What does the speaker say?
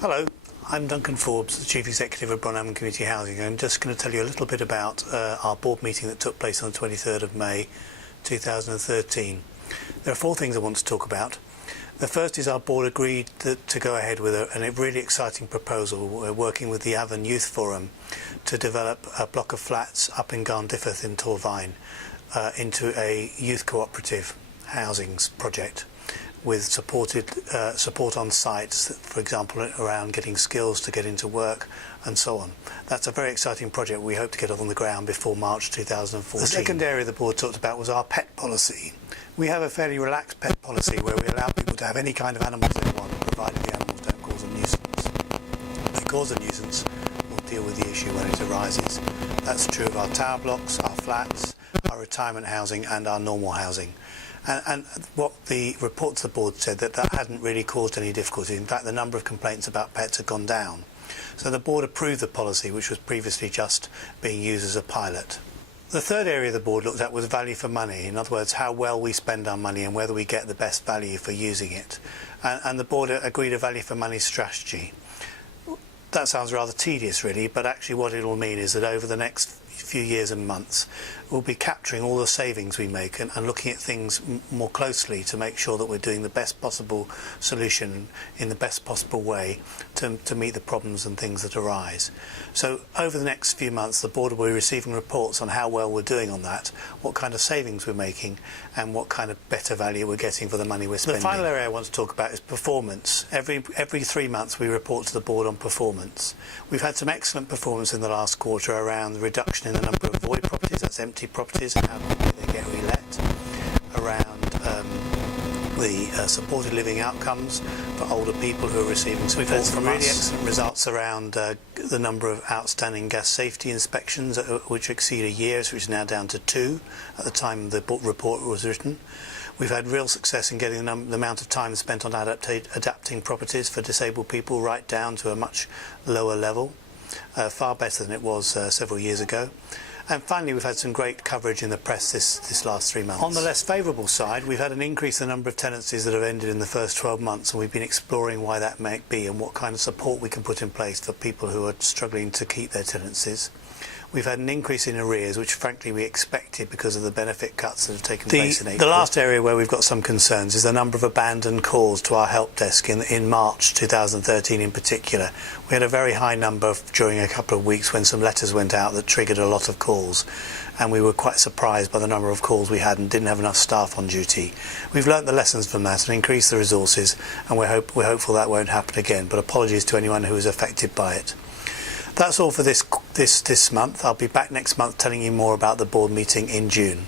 Hello, I'm Duncan Forbes, the Chief Executive of Bron Afon Community Housing. I'm just going to tell you a little bit about our board meeting that took place on the 23rd of May 2013. There are four things I want to talk about. The first is our board agreed to go ahead with a really exciting proposal. We're working with the Avon Youth Forum to develop a block of flats up in Garndiffath in Torvine into a youth cooperative housing project, with support on sites, for example, around getting skills to get into work and so on. That's a very exciting project we hope to get on the ground before March 2014. The second area the board talked about was our pet policy. We have a fairly relaxed pet policy where we allow people to have any kind of animals they want, provided the animals don't cause a nuisance. If they cause a nuisance, we'll deal with the issue when it arises. That's true of our tower blocks, our flats, our retirement housing and our normal housing. And what the report to the board said, that hadn't really caused any difficulty. In fact, the number of complaints about pets had gone down. So the board approved the policy, which was previously just being used as a pilot. The third area the board looked at was value for money. In other words, how well we spend our money and whether we get the best value for using it. And the board agreed a value for money strategy. That sounds rather tedious, really, but actually what it will mean is that over the next few years and months we'll be capturing all the savings we make and looking at things more closely to make sure that we're doing the best possible solution in the best possible way to meet the problems and things that arise. So over the next few months the board will be receiving reports on how well we're doing on that, what kind of savings we're making and what kind of better value we're getting for the money we're spending. The final area I want to talk about is performance. Every 3 months we report to the board on performance. We've had some excellent performance in the last quarter around the reduction in the number of void properties, that's empty properties, and how quickly they get relet, around the supported living outcomes for older people who are receiving support. We've had some really excellent results around the number of outstanding gas safety inspections, which exceed a year, which is now down to 2 at the time the report was written. We've had real success in getting the amount of time spent on adapting properties for disabled people right down to a much lower level, far better than it was several years ago. And finally, we've had some great coverage in the press this last 3 months. On the less favourable side, we've had an increase in the number of tenancies that have ended in the first 12 months, and we've been exploring why that might be and what kind of support we can put in place for people who are struggling to keep their tenancies. We've had an increase in arrears, which frankly we expected because of the benefit cuts that have taken place in April. The last area where we've got some concerns is the number of abandoned calls to our help desk in March 2013 in particular. We had a very high number during a couple of weeks when some letters went out that triggered a lot of calls, and we were quite surprised by the number of calls we had and didn't have enough staff on duty. We've learnt the lessons from that and increased the resources, and we're hopeful that won't happen again, but apologies to anyone who was affected by it. That's all for this month. I'll be back next month telling you more about the board meeting in June.